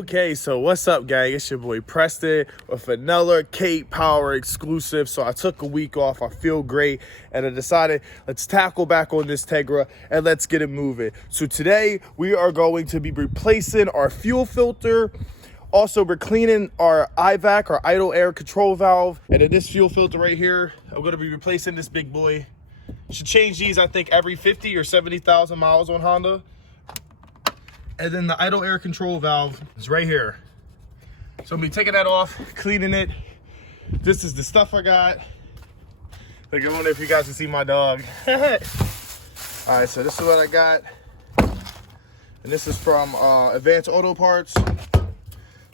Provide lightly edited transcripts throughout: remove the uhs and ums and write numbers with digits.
Okay, so what's up, gang? It's your boy Preston with another Cape Power exclusive. So I took a week off. I feel great, and I decided let's tackle back on this Integra and let's get it moving. So today we are going to be replacing our fuel filter. Also, we're cleaning our IVAC, our idle air control valve, and then this fuel filter right here, I'm going to be replacing this big boy. Should change these, I think, every 50 or 70,000 miles on Honda. And then the idle air control valve is right here. So I'm gonna be taking that off, cleaning it. This is the stuff I got. Like, I wonder if you guys can see my dog. All right, so this is what I got. And this is from Advanced Auto Parts.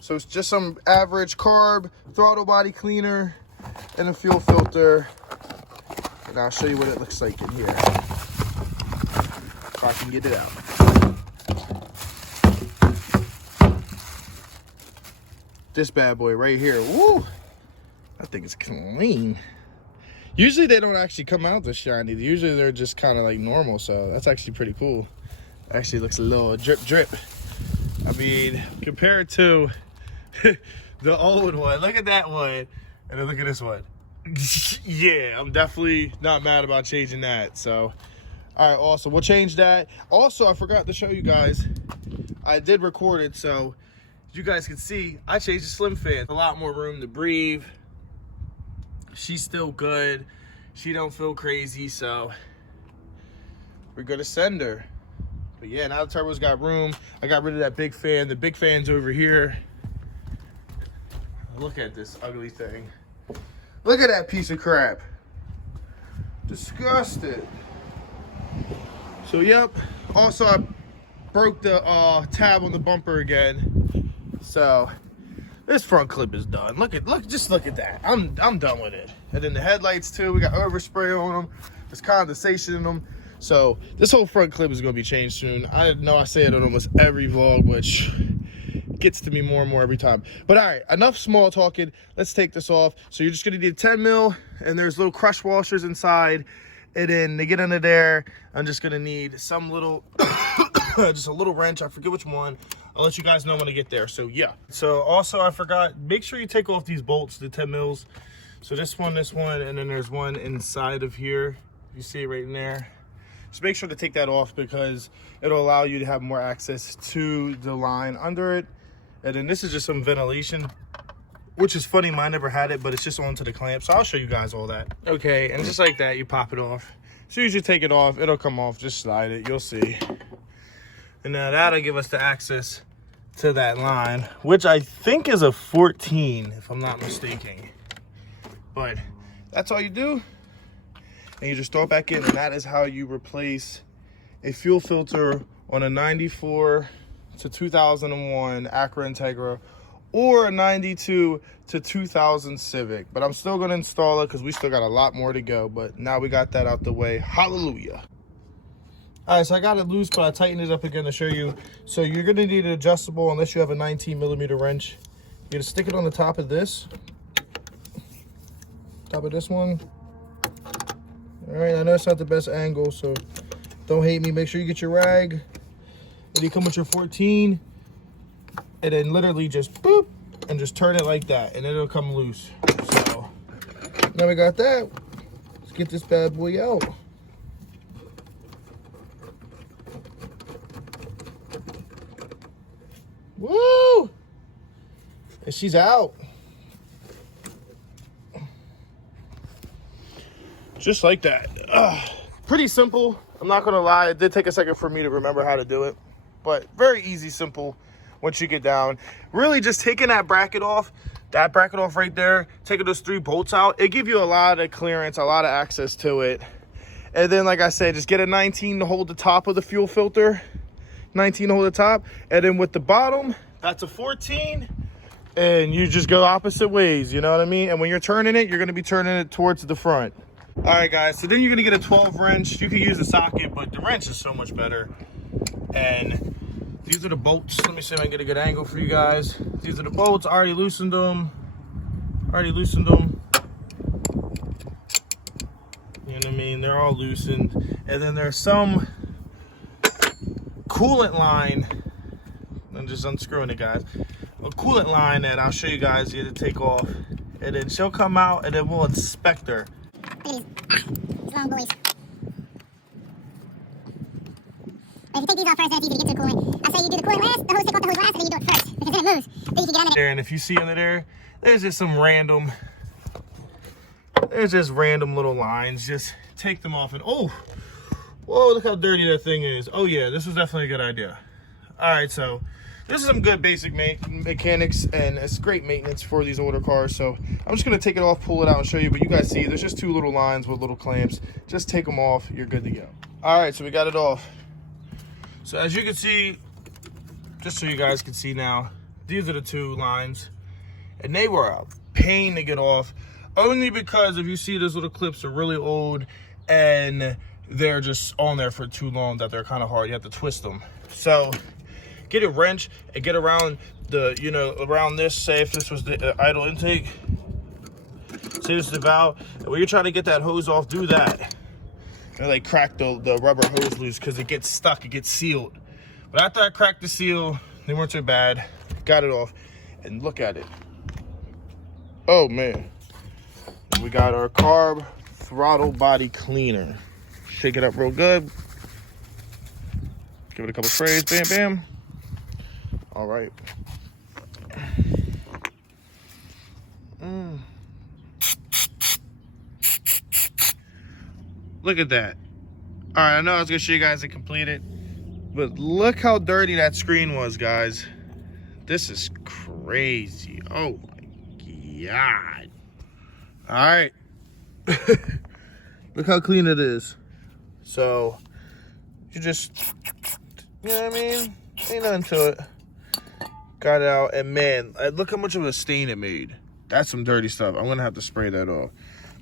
So it's just some average carb, throttle body cleaner, and a fuel filter. And I'll show you what it looks like in here. If I can get it out. This bad boy right here. Woo! That thing is clean. Usually they don't actually come out this shiny. Usually they're just kind of like normal, so that's actually pretty cool. Actually looks a little drip drip. I mean, compared to the old one, look at that one, and then look at this one. Yeah, I'm definitely not mad about changing that. So, all right, awesome. We'll change that. Also, I forgot to show you guys, I did record it, so you guys can see I changed the slim fan. A lot more room to breathe. She's still good. She don't feel crazy, so we're gonna send her. But yeah, now the turbo's got room. I got rid of that big fan. The big fan's over here. Look at this ugly thing. Look at that piece of crap. Disgusted. So yep. Also, I broke the tab on the bumper again. So this front clip is done. Just look at that. I'm done with it. And then the headlights too, we got overspray on them. There's condensation in them. So this whole front clip is gonna be changed soon. I know I say it on almost every vlog, which gets to me more and more every time. But all right, enough small talking. Let's take this off. So you're just gonna need 10 mil, and there's little crush washers inside. And then to get under there, I'm just gonna need some little, just a little wrench. I forget which one. I'll let you guys know when I get there. So yeah. So also I forgot, make sure you take off these bolts, the 10 mils. So this one, and then there's one inside of here. You see it right in there. Just make sure to take that off because it'll allow you to have more access to the line under it. And then this is just some ventilation, which is funny, mine never had it, but it's just onto the clamp. So I'll show you guys all that. Okay, and just like that, you pop it off. As soon as you take it off, it'll come off. Just slide it, you'll see. And now that'll give us the access to that line, which I think is a 14, if I'm not mistaken. But that's all you do. And you just throw it back in, and that is how you replace a fuel filter on a 94 to 2001 Acura Integra or a 92 to 2000 Civic. But I'm still gonna install it because we still got a lot more to go. But now we got that out the way. Hallelujah. All right, so I got it loose, but I tightened it up again to show you. So you're gonna need an adjustable unless you have a 19mm wrench. You're gonna stick it on the top of this. Top of this one. All right, I know it's not the best angle, so don't hate me. Make sure you get your rag. And you come with your 14, and then literally just boop, and just turn it like that, and it'll come loose. So now we got that. Let's get this bad boy out. Woo! And she's out. Just like that. Pretty simple. I'm not gonna lie, it did take a second for me to remember how to do it, but very easy, simple once you get down. Really just taking that bracket off right there, taking those 3 bolts out, it gives you a lot of clearance, a lot of access to it. And then, like I said, just get a 19 to hold the top of the fuel filter, 19 to hold the top, and then with the bottom, that's a 14, and you just go opposite ways, you know what I mean? And when you're turning it, you're gonna be turning it towards the front. All right, guys, so then you're gonna get a 12 wrench. You can use the socket, but the wrench is so much better. And these are the bolts. Let me see if I can get a good angle for you guys. These are the bolts. I already loosened them. You know what I mean? They're all loosened. And then there's some coolant line. I'm just unscrewing it, guys. coolant line that I'll show you guys here to take off. And then she'll come out and then we'll inspect her. Look at these. These long boys. If you take these off first, that's easy to get to the coolant. I say you do the coolant last, the hose, take off the hose last, and then you do it first, because then it moves. Then you can get under there. And if you see under there, there's just some random, little lines. Just take them off and, oh, whoa, look how dirty that thing is. Oh yeah, this was definitely a good idea. All right, so this is some good basic mechanics, and it's great maintenance for these older cars. So I'm just gonna take it off, pull it out, and show you. But you guys see, there's just two little lines with little clamps. Just take them off, you're good to go. All right, so we got it off. So as you can see, just so you guys can see now, these are the two lines, and they were a pain to get off, only because if you see those little clips are really old and they're just on there for too long that they're kind of hard. You have to twist them. So get a wrench and get around the, you know, around this. Say if this was the idle intake, say this is the valve, and when you're trying to get that hose off, do that. And like crack the rubber hose loose because it gets stuck, it gets sealed. But after I cracked the seal, they weren't too bad. Got it off, and look at it. Oh man. And we got our carb throttle body cleaner. Shake it up real good. Give it a couple sprays, bam, bam. All right. Look at that. All right, I know I was gonna show you guys it completed, but look how dirty that screen was, guys. This is crazy. Oh my God. All right. Look how clean it is. So you just, you know what I mean? Ain't nothing to it. Got it out, and man, look how much of a stain it made. That's some dirty stuff. I'm gonna have to spray that off.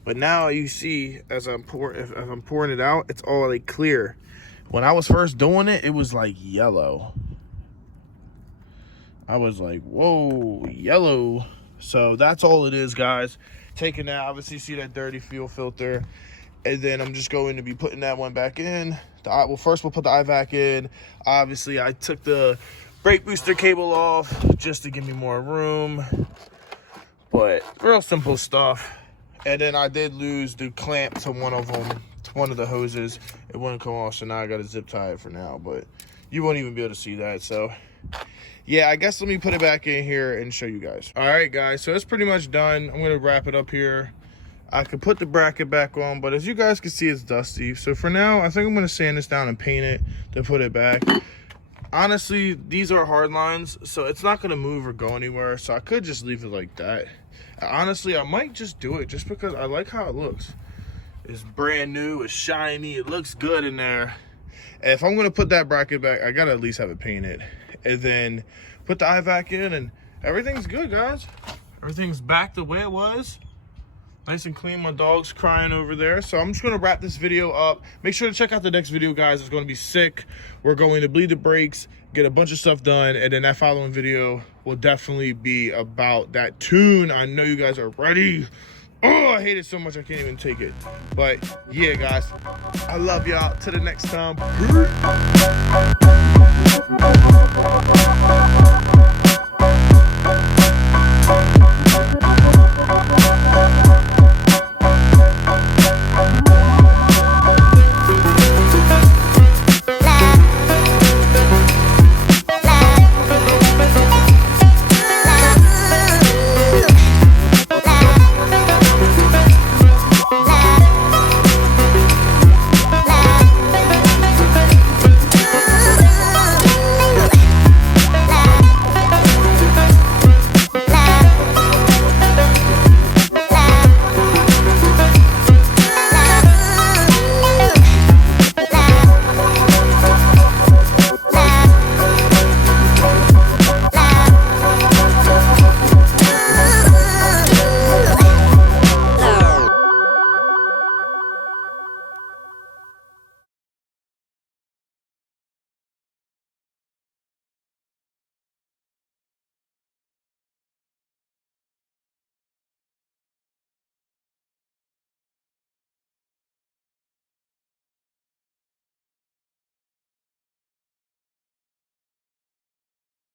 But now you see, as I'm pouring it out, it's all like clear. When I was first doing it, it was like yellow. I was like, whoa, yellow. So that's all it is, guys. Taking that, obviously, see that dirty fuel filter. And then I'm just going to be putting that one back in. Well, first we'll put the IVAC in. Obviously, I took the brake booster cable off just to give me more room. But real simple stuff. And then I did lose the clamp to one of them, to one of the hoses. It wouldn't come off, so now I got to zip tie it for now. But you won't even be able to see that. So yeah, I guess let me put it back in here and show you guys. All right, guys, so it's pretty much done. I'm gonna wrap it up here. I could put the bracket back on, but as you guys can see, it's dusty. So for now, I think I'm gonna sand this down and paint it to put it back. Honestly, these are hard lines, so it's not gonna move or go anywhere. So I could just leave it like that. Honestly, I might just do it just because I like how it looks. It's brand new, it's shiny, it looks good in there. And if I'm gonna put that bracket back, I gotta at least have it painted. And then put the IVAC in, and everything's good, guys. Everything's back the way it was. Nice and clean. My dog's crying over there. So I'm just gonna wrap this video up. Make sure to check out the next video, guys. It's gonna be sick. We're going to bleed the brakes, get a bunch of stuff done, and then that following video will definitely be about that tune. I know you guys are ready. Oh, I hate it so much I can't even take it. But yeah, guys, I love y'all. Till the next time. Peace.